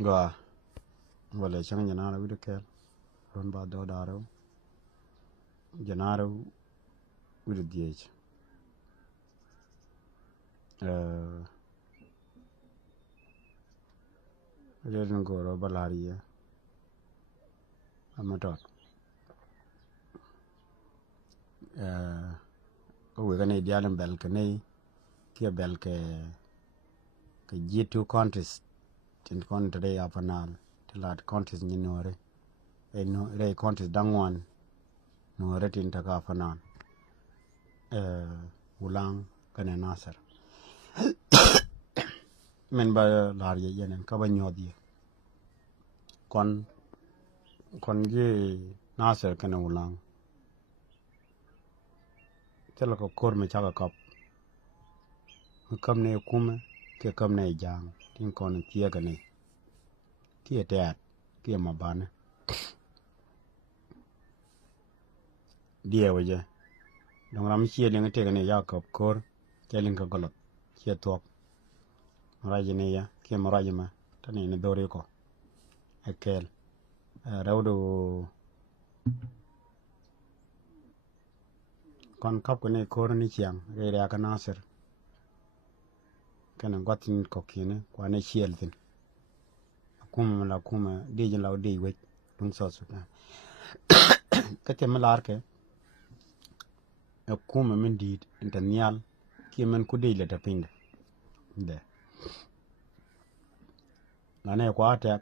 Ga wala chang janara wi kel ron ba do daro janara wi diech len go balari amatot we gane dialam bel kane kia bel ke G2 countries tin country apanal tilat countries ni nore no re countries dangwan nore tin ta ka fanan ulang kane nasar men ba lar ye yenen ka ba nyodi kon ge nasar kane ulang tela ko kor me chaka kap kam ne kuma ke kam ne jang tin kon tie kane tie tat tie mabane die waje dong ram chie le te kane ya kap kor kelin ka golot chie tok maraje ne ya ke maraje ma tani ne dore ko ekel rawdo kon kap ne kor ni chiang re ya ka nasir kana gotin ko kine kwa ne chieltin kuma la kuma de jin law de we dum so so ka te malar ke kuma min dit internal ki men ku de le ta pinde de na ne kwa ta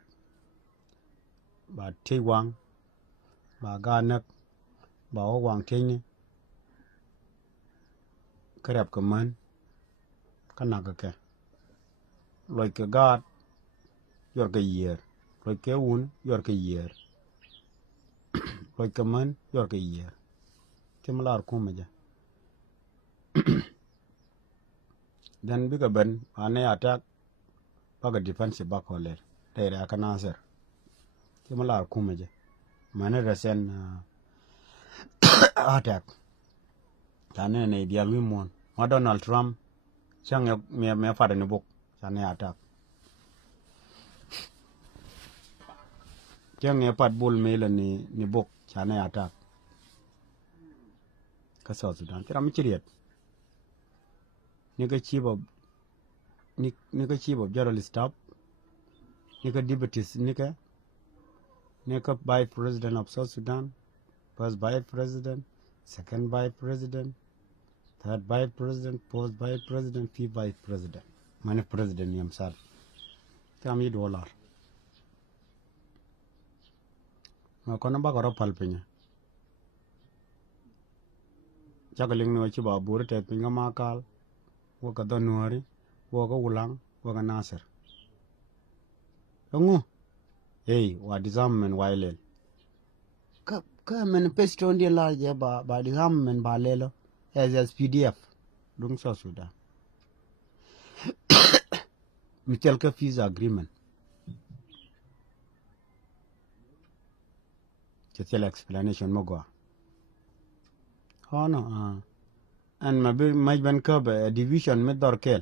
ba te wang ba ga nak ba o wang te ni krep ka man kana ka ke loy ke god yor ke yer loy ke un yor ke yer loy ke man yor ke yer ke malar kuma ja dan biga ben ane attack baga defensive back hole te ra kana ser ke malar kuma ja mane resen attack tane ne dia wimon ma Donald Trump chang me fada ne bok tane attack chang e pat bol mele ni bok tane attack ka so Sudan tira mi chiriet ni ka chibo ni ka chibo general staff ni ka deputies ni ka vice president of South Sudan, first vice president, second vice president, third vice president, fourth vice president, fifth vice president. Mane president himself. $1 million. Ma kono ba ko palpinya. Jagaling no chiba buru te pinga makal. Wo ka donuari, wo ka ulang, wo ka nasir. Ngu hey wa disarmament wailel ka manifesto ndi large ba disarmament ba lelo as PDF dung so Sudan mutual ka fees agreement mutual explanation mogwa no and my ben ka division me dorkel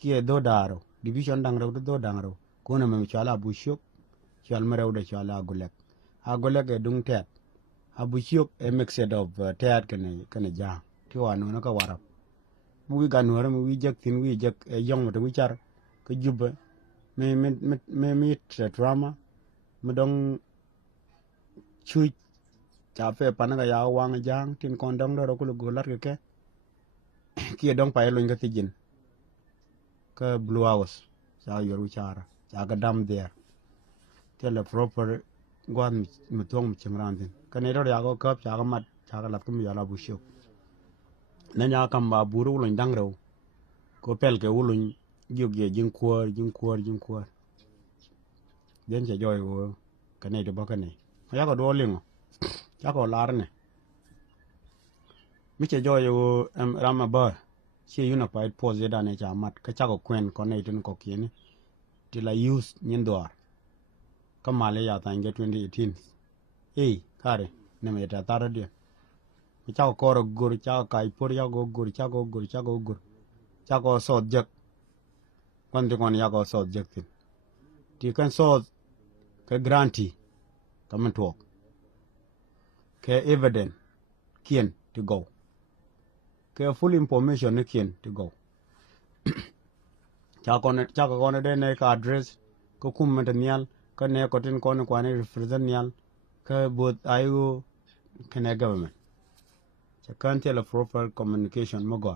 ki do daro division dangro do dangro kono me chala bushuk chal marew de chala agolek e dung tet abuchuk a mixed of tet kane ja ti wanu na ka warap mu ga nuore mu wijek tin wijek e yong to wichar ke jubbe me drama mu dong chui cha fe panaga ya wang jang tin kon dong do ko golar ke ki dong pa lo ngati jin ka blue house cha yor wichara cha ga dam there tell a proper gwan mutong chimrandin kanero ya go kap cha mat cha lat kum ya la busho nanya kam ba buru ulun dangro ko pel ke ulun jugye jin kwor den je joy go kane de bakane ya go do lingo ya go larne mi che joy go ramaba che unified pose da ne cha mat ka cha go kwen connect ko kini ti la use nyindwar kamale ya tange 2018 kare ne me ta tara dia cha ko ro gur cha kai pur ya go gur cha go so jak kon ya go so jak tin ti kan so ka grantee kaman talk ka evident kien to go ka full information ne kien to go cha ko de ne ka address ko kum material ka ne ko tin ko ne kwa ne represent nyal ka both ayu kene government cha kan tell a proper communication mago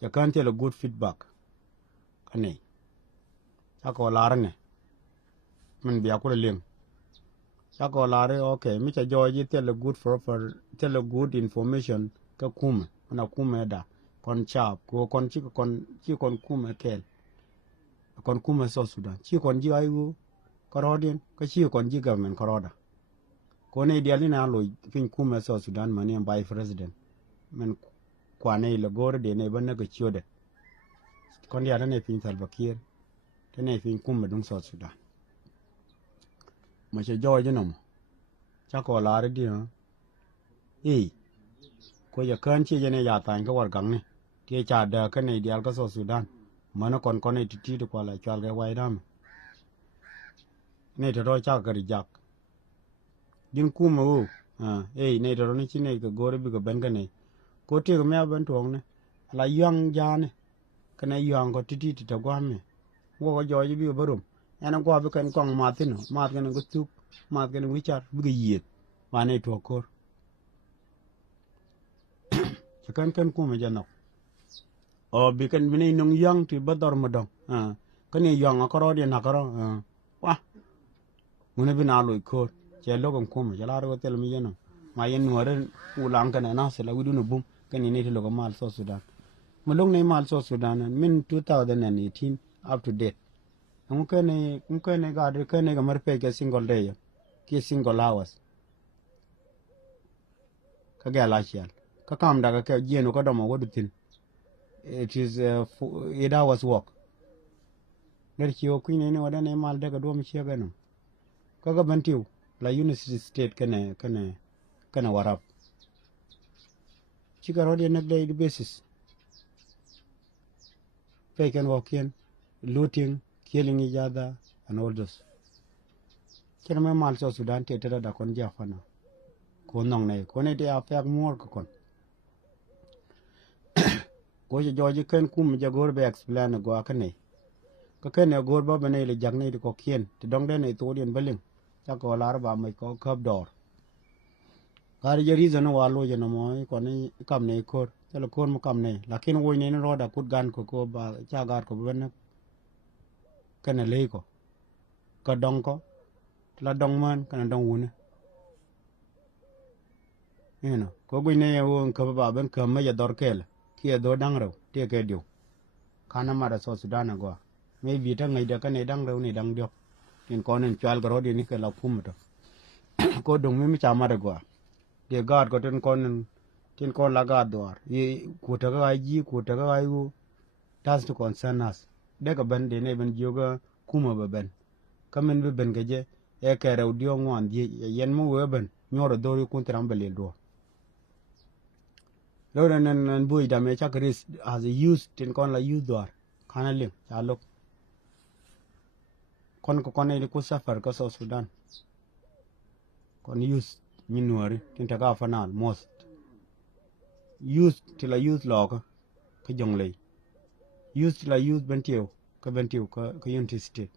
cha kan tell a good feedback kane cha ko lar ne mình biya ko leng cha ko lar okay mi cha joji tell a good proper tell a good information ka kum na kum da kon chap ko kon chi kon kum kel kon kum so Sudan chi kon ji ayu korodien ka chi kon ji government koroda ko ne diali na lo fin kum so Sudan mani by president men kwane le gore de ne ban ga chiode kon ya ne fin Salva Kiir te ne fin kum dung so Sudan ma che joje no cha ko la di ha ko ya kan chi ne ya tan ka war gang ne ke cha da ka ne dial ka so Sudan mana kon ne ti ko la chal ga wai dam ne to ro cha ka ri jak din kum o ne to ne chi ne ka gore bi ka ben ka ne ko te ko me ban tong ne la yang ja ne ka ne yang ko ti ta gwa me wo ko joje bi barum ana gwa bi kan kong ma tin ma kan ko tu ma kan wi char bi ga yet ma ne to ko kan kum ja no o bi kan bi ne nong yang ti bador ma dong kan ne yang ko ro de na ko wa mun bi na lo ko che lo kon kum ja la ro tel mi jeno ma yen nuore ulang kan na se la widu no bum kan ne ti lo ko mal so Sudan ma long ne mal so Sudan min 2018 up to date mungkin ga de kene ga marpe ke single day ke single hours ka ga la chial ka kam daga ke jeno ko domo wodutin it is 8 hours work der chiwo kwine ne wada ne mal daga do mi chega no ka ga bantiu la University State kana warap chigaro de neck day basis they can walk in looting killing each other and all this kena me mal so Sudan te da kon jafana ko nong ne ko ne te afek mor ko kon ko je joji ken kum je gor be explain go akane ko ken ne gor ba bane le jagne ko kien te dong de ne to dien beling cha ko lar ba mai ko kap dor gar je reason wa lo je no mo ko ne kam ne ko tele ko mo kam ne lakin wo ne ro da kut gan ko ba cha gar ko ben kana le ko ka dong ko la dong man kana dong wune ko gui ne wo ka ba ben ka ma ya dor kel ki do dang ro te ke dio kana ma da so Sudan go me bi ta ngai da ka ne dang ro ne dang dio tin ko ne chal gro di ni ke la kum to ko dong mi cha ma da go de god ko tin ko la ga dor yi ku ta ga ji ku ta ga yu tas to concern us de ka ben de ne ben joga kuma ba ben kamen be ben geje e ka rew dio ngwan di yen mu we ben nyoro do ri kun tram bele do lo nan bui da me cha kris as a use tin kon la use dor kana le cha lok kon ne ko safar ko so Sudan kon use minuari tin ta ga fanal most use tila use lo ka jong le use tila use bentiu ka Unity State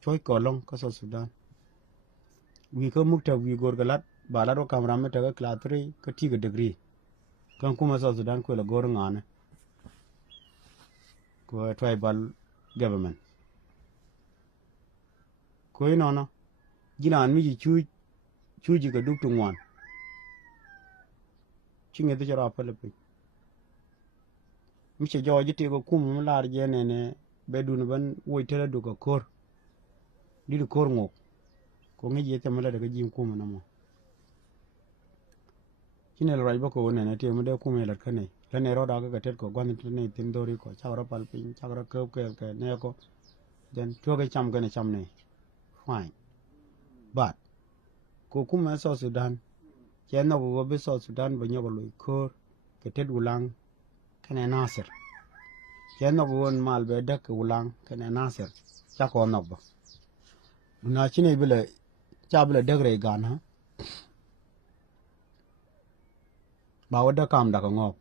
choi ko long ka so Sudan wi ko mukta wi gor galat bala ro kamra me ta ka klatri ka ti ga degree kan kuma so Sudan ko la gor ngane ko tribal government ko ino ginan mi chuji ka duk tungwan chinge to jara pale pe mi che joji te ko kum lar je ne bedun ban wo tere du ko kor di du kor ngok ko ngi je tamala daga jim kum na mo kine la raiba ko ne te mu de kum la kane la ne ro da ga tet ko gwan ne tin dori ko chawra pal pin chawra ke ne ko den to ga cham ga ne cham ne fine but ko kum so Sudan chen no go be so Sudan ba nyogo lo kor ke tet ulang kene Nasir chen no go mal be dak ulang kene Nasir cha ko no ba na chine bile cha bile degre gan ha ba wada kam da ko ngok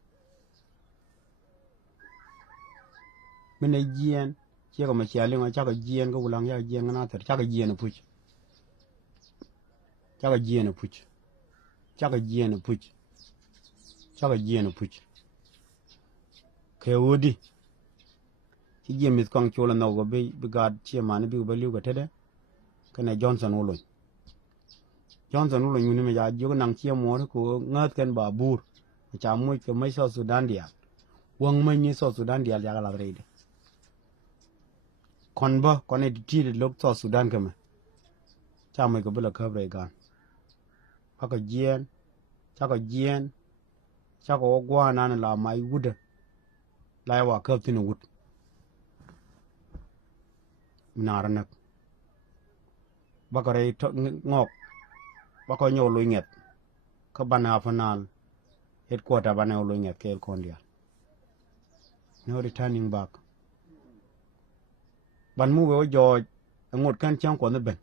mene jien che ko ma chiali ma cha ko jien ko ulang ya jien na ter cha ko jien puch cha ko jien puch cha ko jien puch cha ko jien puch ke wodi ci jemit kong chola no go be gad che man bi ba liu ga tede kana Johnson ulo nyuni me ja jogo nang che mo ko ngat ken ba bur cha mo ke mai so Sudan dia wong mai ni so Sudan dia ya la reide kon ba kon e ti de lok so Sudan kama cha mai ko bula ka bre gan pa ko jien cha ko gwa na la mai wuda la wa ka tin wud naranak ba ko re ngok ba ko nyo lu nget ka bana fanal headquarter bana lu nget ke kondia no returning back ban mu wo jo ngot kan chang ko ne ben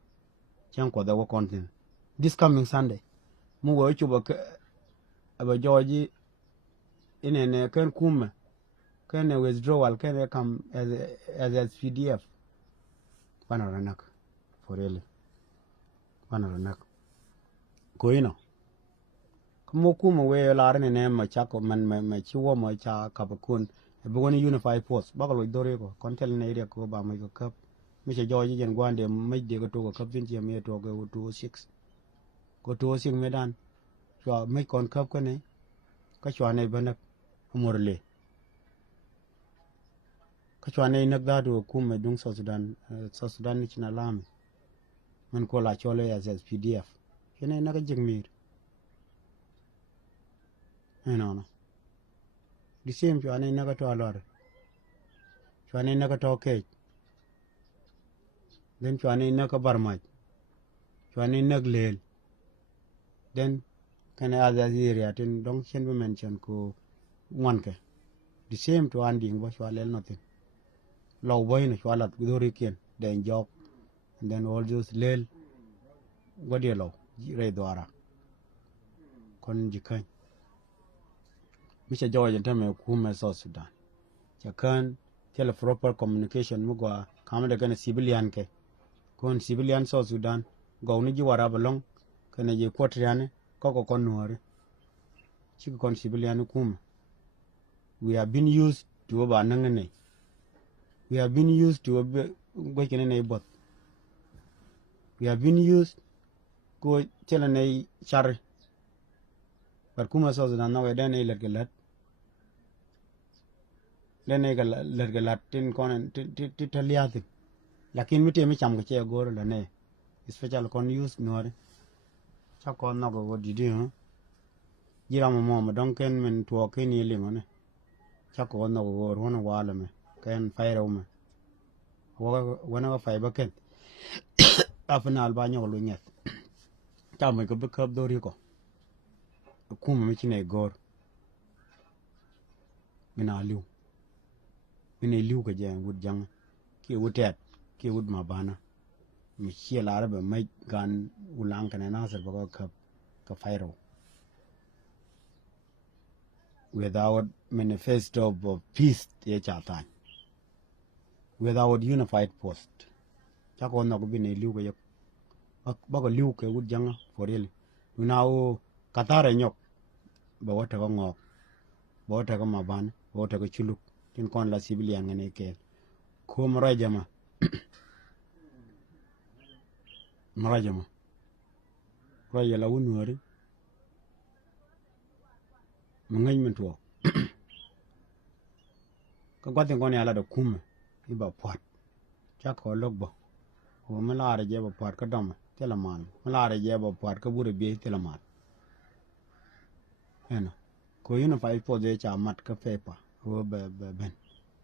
chang ko da wo kontin this coming Sunday mu wo chu ba aba joji inene kan kuma kan withdrawal kan come as PDF bana ranak for really bana ranak ko ino mo kuma we la ne ma cha ko man ma chi wo mo cha ka ba kun bu woni unified post ba ko dore ko kon tel ne ire ko ba mai ko kap mi che joji jen gwande mai de ko to ko kap tin je me to ko 206 ko 206 medan so mai kon kap ko ne ka chwa ne banak umurle ka chwa ne nak da do kuma dung South Sudan ni china lam man ko la chole as PDF kene na ka jigmir no the same chwa ne na ka to alor chwa ne na ka to ke then chwa ne na ka barmaj chwa ne na glel then kana as area tin dong chen be mention ko one ke the same to anding ba chwa lel nothing low boy no chwa lat gudori ken then job and then all those lel godi low re dwara kon jikan Mr. George ntame kuma South Sudan chakan tele proper communication mugwa kama daga na civilian ke kon civilian South Sudan go ni jiwara balong kana je kwatriane ko kon nuare chi kon civilian kuma we have been used to ba nangane we have been used to go kene ne bot we have been used go tele ne char par kuma South Sudan no eden ne legelat lene ga latin konen titaliatin lakin mite mi cham ke goro la ne special kon use nore cha kon no go didi ha jira mo donken men to ke ni lingo ne cha kon no go rono wala me ken fayro me wona ga fay baken afna albanyo lu nyet cha me ko be kab dori ko kuma mi chine gor mina liu mine liu ka jeng wud jang ki wutet ki wud ma bana mi chiel arabe mai gan ulang kana nasir ba ka fayro without manifesto of peace ye chatan without unified post cha ko no ko bine liu ka yok ba ko liu ka wud jang for really now katare nyok ba wata ko ngok ba wata ko ma bana ba wata ko chuluk tin kon la civilian ngene ke ko marajama roya la wunori mangany men to ka gwatin kon ala da kuma iba pot cha ko logbo ko malare je ba pot ka dom telaman malare je ba pot ka bure be telaman ena ko unified po je cha mat ka pepa ko ben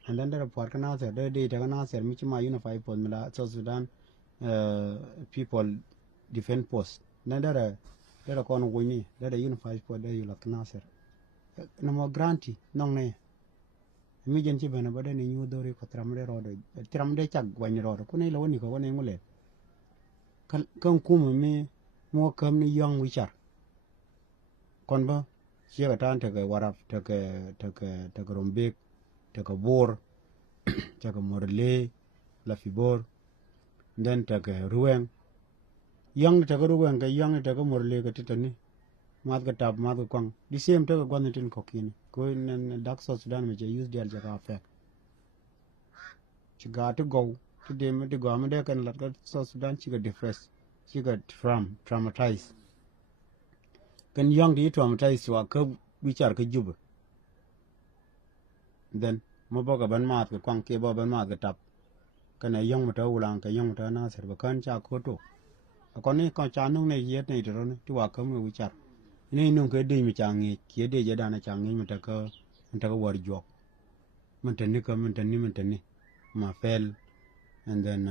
and then the report can answer the data can answer which my unified post mila South Sudan people defend post then there kon wini there unified post there you can answer no more granty non ne emergency bana bada ni nyu dori ko tramde rodo tramde chak wani rodo ko ne lo ni ko ne ngule kan kuma me mo kam ni yong wichar kon ba chia ka tan te ka warap te ka rombek te ka bor te ka morle la fibor den te ka ruwen yong te ka ruwen ka yong te ka morle ka titani mat ka tab mat ka kwang the same te ka gwan tin kokini ko in dak so Sudan me che use dial ja ka fe chiga to go to dem to go me de kan lat ka so Sudan chiga depressed chiga traumatized kan yong di traumatized wa ka wichar ka juba then mo boga ban mat ka kwang ke bo ban mat ka tap kana yong mata ulang ka yong mata na ser ba kan cha ko to akoni ko cha nung ne yet ne to ne tu wa ka mu wichar ne nung ke de mi cha ngi ke de je dana cha ngi mata ka war jok man tan ni ka man tan ni ma fel and then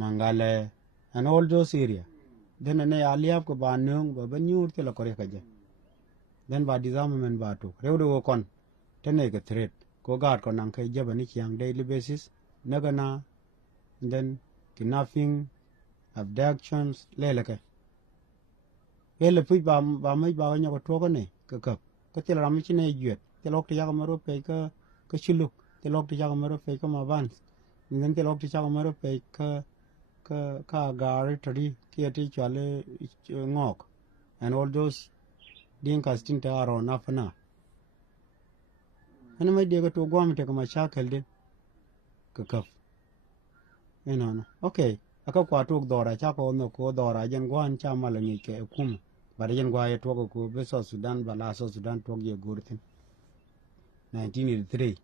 mangale and all those area then ne aliap ko ba nung ba ban yur te la kore ka je then ba disarmament ba to rew do kon tene ka threat ko guard ko nang kai jaba ni chiang daily basis nagana and then kidnapping abductions lele ka ele pui ba mai ba nya ko to ko ne ka te ram chi ne yet te lok te ya ma ro pe ka chulu te lok te ya ma ro pe ka ma ban and then te lok te ya ma ro pe ka gar tadi ki ati chale ngok and all those din casting ta aro na fana ana mai de ga to gwam te kama shakal din ka kaf ina na okay aka kwa to dora cha ko no ko dora jen gwan cha mala ni ke kum bar jen gwa ye to ko be so Sudan bala so Sudan to ye gurtin 1983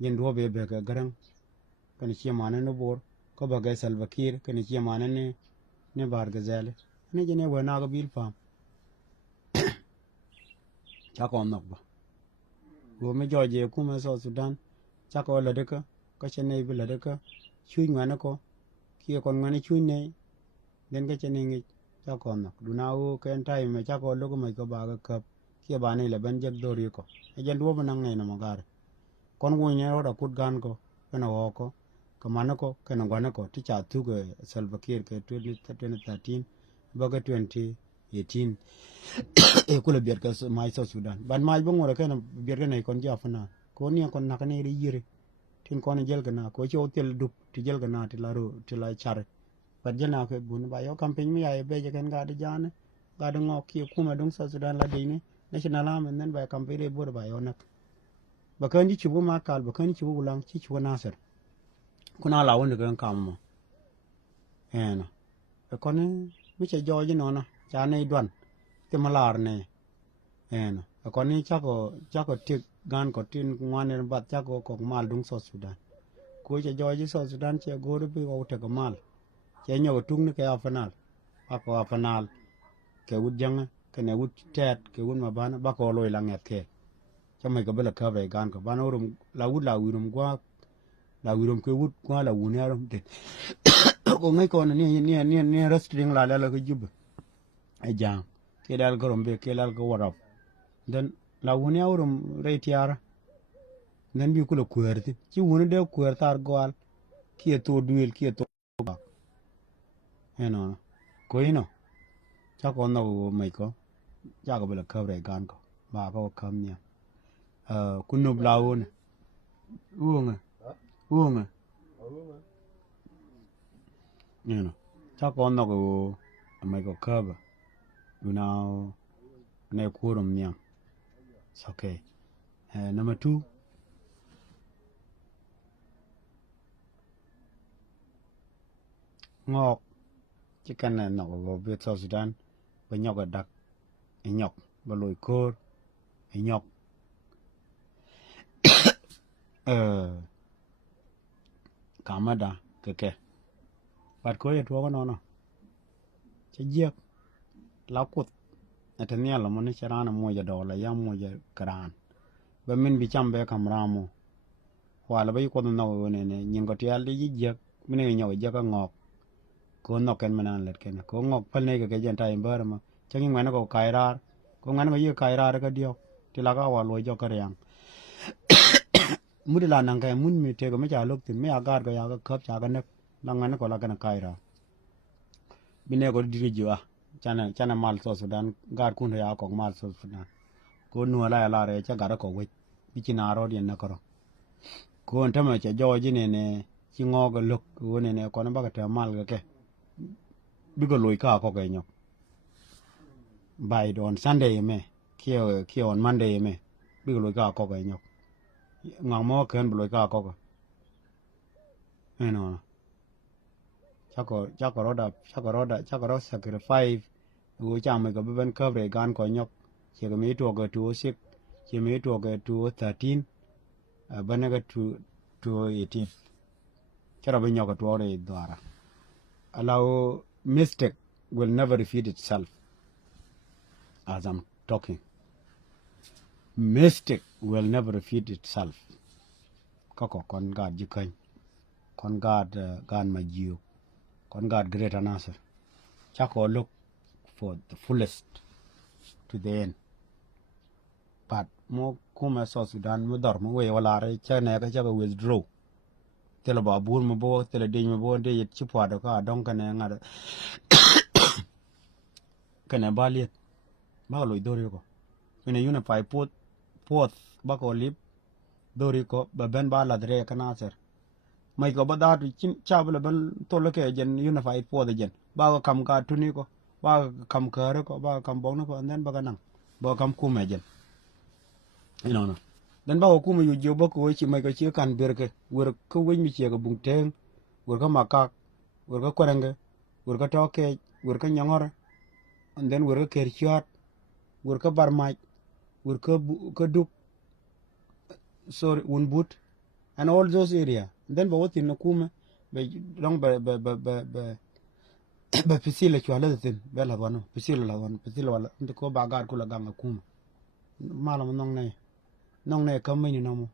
jen do be ka garang kan chi mana no bor ko ba ga Salva Kiir kan chi mana ne bar ga zale ne jene wa na ga bil fam cha ko no ba go me joje kuma so Sudan cha ko la de ka chene bi la de ka chui ngana ko ki kon ngani chui ne den ga chene ngi cha ko no du na u ken tai me cha ko lo ko mai ko ba ga ka ki ba ne la ban jek do ri ko e jen do ba nang ne na magare kon wo ne ro da kut gan ko kana wo ko kamana ko kana ngwana ko ti cha tu ga Salva Kiir ke 2013 ba ga 2018 e kula biar ka mai so Sudan ban mai bo ngora kana biar ka nei kon ja fana ko ni kon na kana ri yire tin kon jel kana ko cho tel dup ti jel kana ti laro ti la char ba jena ke bun ba yo campaign mi ya be je kan ga de jane ga de ngok ki kuma dong so Sudan la de ni national am nen ba campaign e bor ba yo nak ba kan ji chubu ma kal ba kan ji chubu lang chi chubu nasar kuna la won de kan mo ena e kon mi che jo ji no na cha nei dwan te malar ne ena kon ni chako tik gan ko tin ngwane bat chako ko mal dung so Sudan ko che joji so Sudan che goro bi o te ko mal che nyo tung ne ke afanal ako afanal ke wud jang ke ne wud tet ke wud mabana ba ko loy la nget ke chama ko bela ka be gan ko banorum la wud la wirum gwa la wirum ke wud gwa la wun yarum te ko ngai ko ni restring la la ko jub e jang ke dal ko rombe ke dal ko warap dan la wuni awrum reitiara nan bi kula kuerti ci wuni de kuertar goal ki to duel ki to ba eno ko ino cha ko no mai ko cha ko bela kabre gan ko ba ko kam nya kunu blawon uonga eno cha ko no ko mai ko kaba now ne kurum nya it's okay number 2 ngok chỉ cần là nọc vào Việt Nam Sudan với nhọc ở đặc nhọc và lồi cor nhọc Canada keke bắt coi thua con nó chỉ giết lão cột ở nhà là mình sẽ ra nó mua giờ đỏ là yam mua giờ cạn và mình bị chăm bé camera hoặc là bây con nó này nhưng có tiền đi giết mình nhọc giết cái ngọc ko noken manan let ken ko ngok palne ke jen tay bar ma changi ngana ko kairar ko ngana ko ye kairar ka dio tilaga wa lo jo karyang mudi la nang kay mun mi te ko me cha lok tin me agar ko ya ka khap cha ka nek la ngana ko la kana kaira bine ko diri jiwa chana mal so Sudan gar kun ya ko mal so Sudan ko nu la re cha gar ko we bichina ro yen na koro ko ntama cha joji ne chi ngo ga lok ko ne ko na ba ka mal ga ke bi ko loy ka ko ke nyok by on Sunday me kia on Monday me bi ko loy ka ko ke nyok ngam mo ken loy ka ko no chako roda sacrifice u chama ga ben cover gan ko nyok che ga mi to ga to 6 che mi to ga to 13 bana ga to 18 chara ben nyok to re dwara allow mistake will never repeat itself as I'm talking mistake will never repeat itself kako kon God jikan kon God gan ma jiu kon God great an answer chako look for the fullest to the end but mo kuma so Sudan mo dor mo we wala re chane ka chaka withdraw tele ba bur mo bo tele de mo bo de yit chipwa do ka don kana ngada kana baliet ba lo dori ko ene unify pot ba ko lip dori ko ba ben ba la dre kana ser mai ko ba da tu chin chabla ban to lo ke jen unify pot jen ba ko kam ka tuni ko ba kam kare ko ba kam bong ko nen ba kanang ba kam kuma jen no dan ba ko kuma yu jo ba ko chi mai ko chi kan berke wor ko wen mi che ko bung teng wor ko makak wor ko korenge wor ko toke wor ko nyangor and then wor ko ker chiat wor ko barmaj wor ko duk sorry unbut and all those area and then ba woti no kuma be long ba pisile chwala tin be la wano pisile wala ndiko ba gar kula ganga kuma malam nong ne kam ni namo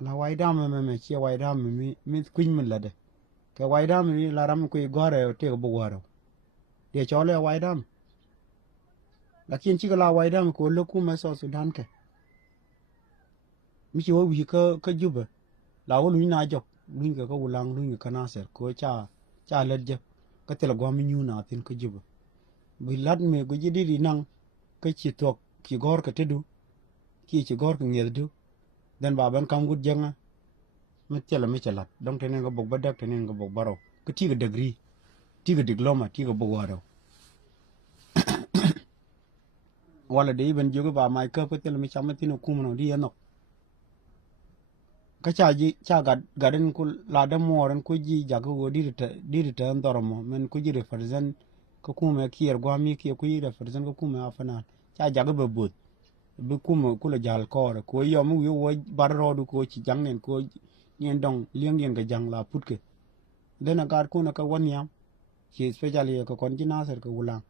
la waidam me che waidam mi kwin min la de ke waidam mi la ram ko gore te go waro de chole waidam lakin chi la waidam ko lo kuma so Sudan ke mi chi wo wi ka juba la wo lu na jok lu ga ko ulang lu ka na ser ko cha ledje ka tele go mi nyu na tin ka juba bi lad me go jidi di nang ka chi tok ki gor ka tedu ki gor ka ngedu den baban kam gud jenga mi chala donc tenen go bog badak tenen go bog baro ka ti ga degree ti ga diploma ti ga bog waro wala de ben jogo ba mai ka ko tele mi chamatino kumno di yanok ka cha gaden ku la da moran ku ji jago go di ta ndoromo men ku ji represent ko kuma kier gwami ki ku ji represent ko kuma afana cha jago be but be kuma kula jal kore ko yo mu yo bar rodu ko ci jangen ko yen dong lieng yen ga jang la putke dena gar ko na ka wanyam ci especially ko kon ji nasar ko wulang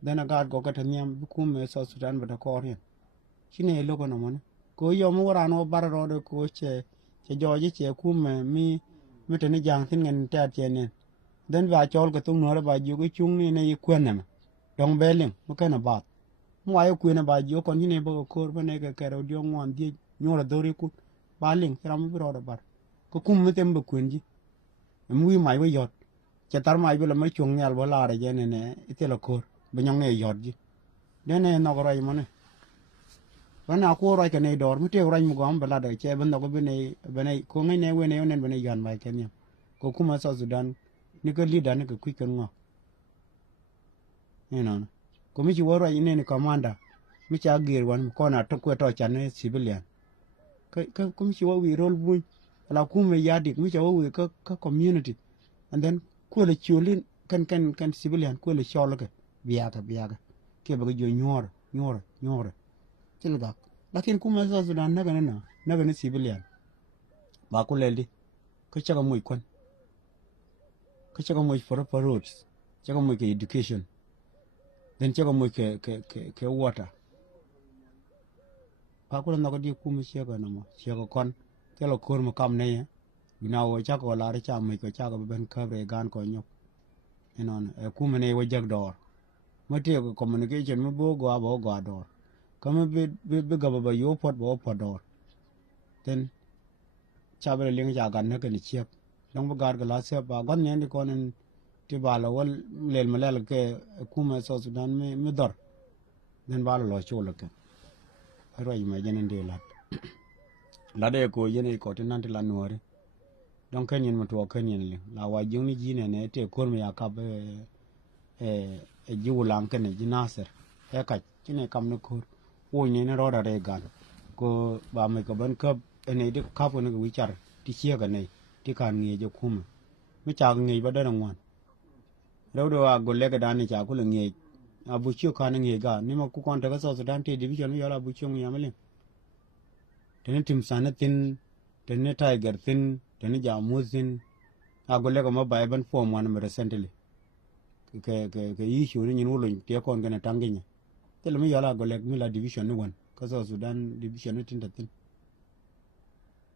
dena gar go ka tanyam be kuma so Sudan ba ko ren chine logo no mon ko yo mu rano bar rodu ko che joji che kuma mi tane jang tin ngen ta tenen den ba chol ko tung no ba ju ko chung ni ne kwenema dong beling mo kana ba mo ayo kwena ba jo kon ne ba ko ba ne ka kero dio ngwan di nyora dori ku ba ling ram bi ro da bar ko kum mi tem ba kwenji mu wi mai we yot che tar mai bi la mai chung nyal ba la re je ne itelo ko ba nyong ne yot ji ne no ro mo ne wana ko ro ka ne dor mi te ro mu gam bala da che ban da ko bene ko ngai ne we ne ne bene yan mai kenya ko kuma sa Sudan ni ko leader ne ko ku kan ngo ko mi ci woro ine ni commander mi cha gir wan ko na to ko to chan civilian ko mi ci wo wi rol bu la ku me yadi mi ci wo wi ka community and then ko le chulin kan civilian ko le cholo ke biaga ke ba jo nyor tilga lakin ku me sa Sudan na ga civilian ba ku le di ko cha ga muy kon ko cha ga muy for roads cha ga muy ke education then chego mo ke water pa ko na ko di ku mi chego na mo chego kon telo kor mo kam ne bina wo cha ko la re cha mo ko cha ko ben ka re gan ko nyok e ku me ne wo jag dor mo te ko communication mo bo go abo go dor kama be ga ba yo pot bo pot dor then cha be ling ja gan na ke ni chek dong ba gar ga la se ba gon ne ko nen ti bala wal lel malal ke kuma South Sudan me dor den bala lo chola ke roi ma jenen de la de ko yene ko tin nan ti la nuore don kan yen mutuwa kan yen le la wa jing ni jine ne te kor me yakab jiwulan kan ji nasir e ka kine kam ne kor wo ne ne roda re gan ko ba me ko ban kap ene de kap ne ko wichar ti chia ga ne ti kan nge je kuma mi cha nge ba da ngwan do a golle ga dani cha ku le nge abu chiu kan nge ga ni ma ku kon ta ga so Sudan te division mi yola bu chiu mi amale tene tim sanatin tene tiger tin tene jamusin a golle ga ma ba ban form wan me recently ke issue ni nyin wulun te kon gana tanginya tele mi yola golle mi la division ni wan ka so Sudan division ni tin tatin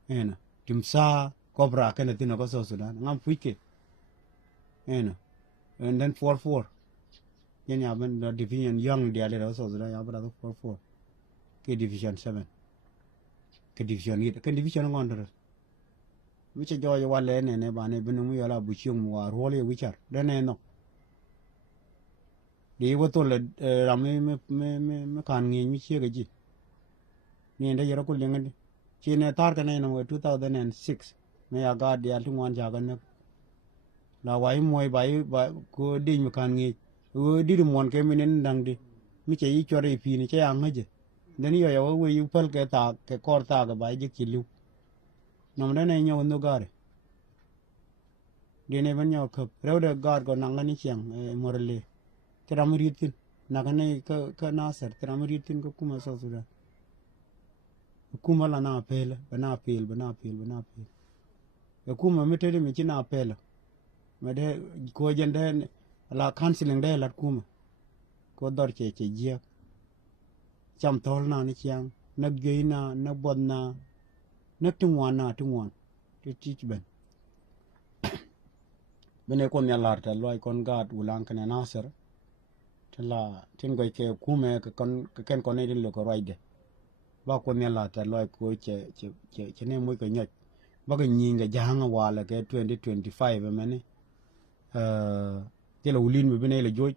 ena tim sa cobra kana tin ko so Sudan ngam fuike ena and then 4-4 yen ya ban the division young dia le so Sudan ya bra 4-4 ke division 7 ke division 8 ke division ngondor mi che joye wale ne ba ne binu mi yola bu chiung wa role wichar de ne no di wo to le rami me kan ngi mi che ga ji ni nda yero ko lenga chi ne tar ka ne no 2006 me ya ga dia tu ngwan ja ga ne la wai moy bai ba ko di mi kan ngi wo di mon ke mi nen dang di mi che yi chore pi ni che ya ngaje den yo yo wo yu pal ke ta ke kor ta ga bai je kilu nom da ne nyo no gare di ne ban nyo ko rew de gar go nang ni chiang morle tramuritin nagane ka nasar tramuritin ko kuma so Sudan kuma la na apel bana e kuma metede mi china apel mede ko jende la counseling de la kuma ko dor che jia cham tol na ni chiang na geina na bodna na tungwana ti ben bene ko nyalar ta loy kon gad ulang kana nasar tela tin go ke kuma ka kon ken kon ne lo ko roide ba ko nyalar ta loy ko che ne mo ko nyot ba ga nyinga jahanga wala ke 2025 mene tela ulin me bene le joj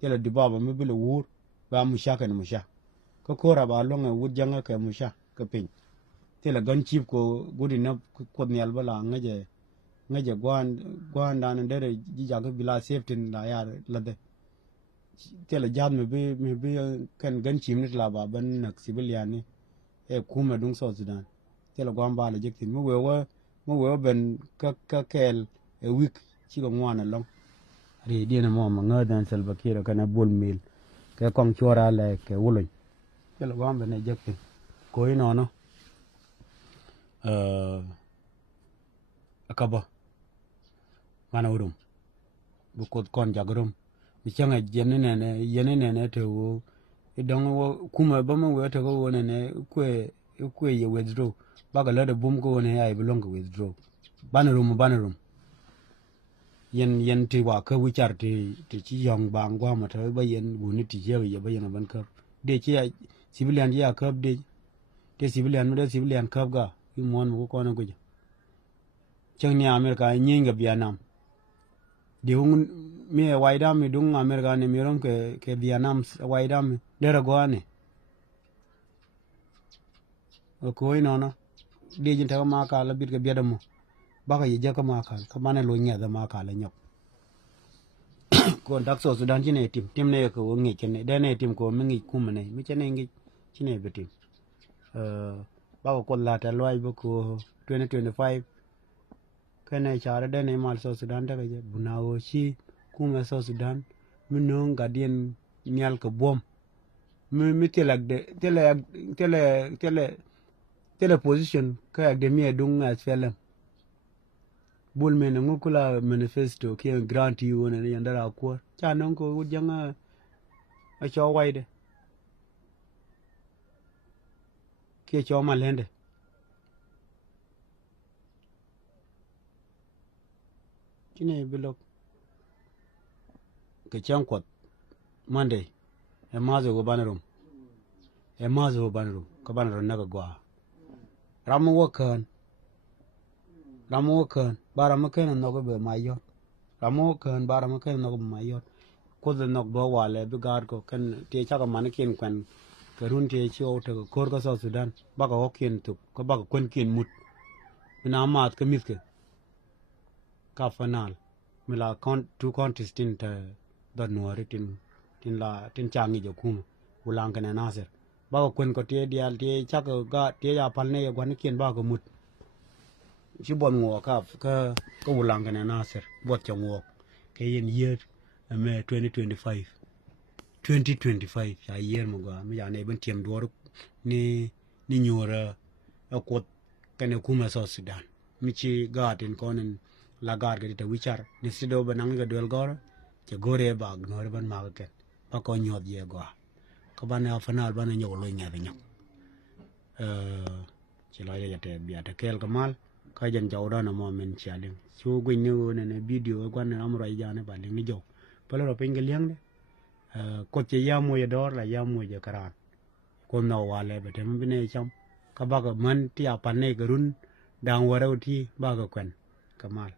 tela dibaba me bele wur ba musha kan musha ko kora ba longa wud janga ke musha ka pin tela gan chip ko gudi na ko nyal bala ngaje gwan dan dere jija ko bila safety na yar lade tela jad me be kan gan chim ni la ba ban nak civilian ni e kuma dung so Sudan tela gwan ba le jektin mo we ben ka kel e week chi ko ngwana long ri di na mo ma ngadan Salva Kiir kana bol mil ke kong chora le ke wulun tela gwan ben e jektin ko ino no akaba mana urum bu ko kon jagrum mi changa yenene ne te wo idong wo kuma ba mo we te ko ne kwe ye withdraw baga le de bum ko ne ai belong ko withdraw banarum yen ti wa ka wichar ti chi yong bang gwa ma te ba yen bu ni ti ye ba yen ban ka de chi civilian ya ka de civilian ka ga i mon ko na ko chang ni America nyinga Vietnam di hung mi waida mi dung America ne mi rom ke Vietnam waida mi dera goane ko ino no di jin ta ma ka la bit ke biedamo ba ka ye ka ma ka mane lo nya da ma ka la nyop ko dak so Sudan ne tim ne ko ngi ken de ne tim ko mi ngi kum ne mi chene ngi chine betim ba ko la ta loy bu ko 2025 kene chare de ne mal so Sudan daga je bunawo chi kuma so Sudan minong gadien nyal ko bom mi telak de tele position ka de mi dung as felam bul men ngukula manifesto ki grant you ne yandara ko chanon ko wujanga a cho waide ke cho malende kine bilok ke chankot Monday e mazo go banarum ko banarum naga gwa ramu wakan bara makan no go be mayo kamo kan bara ma kan no mayot ko the nok do wale bi gar ko kan te cha ka man kin kwen karun te chi o te kor ka so Sudan ba ka hokin tu ko ba ka kwen kin mut bina mat ka mit ka fanal mila two contest tin ta da nuari tin la tin changi jo kum ulang kana nasir ba ka kwen ko te dial te cha ka ga te ya pal ne gwan kin ba ka mut chi bon ngo ka ulang kana nasir bot cha ngo ke yen year me 2025 ya year mo ga me ya ne ben tiem dor ni nyora akot kane kuma so Sudan mi chi gatin konen la gar ga ta wichar ni sido banang ga dol gor che gore ba gnor ban ma ke pa ko nyod ye go ka ban ya fanal ban nyo lo nya de nyok chỉ lo ya te bia ta kel kamal ka jan jaw da na mo men chaling chu gwin ni ne video gwan na amro ya ne ba ni jo palo ro pin geliang de ko che ya mo ya dor la ya mo ya karan ko no wale be te mun ne cham ka ba ka man ti apa ne garun dang warau ti ba ka kwen kamal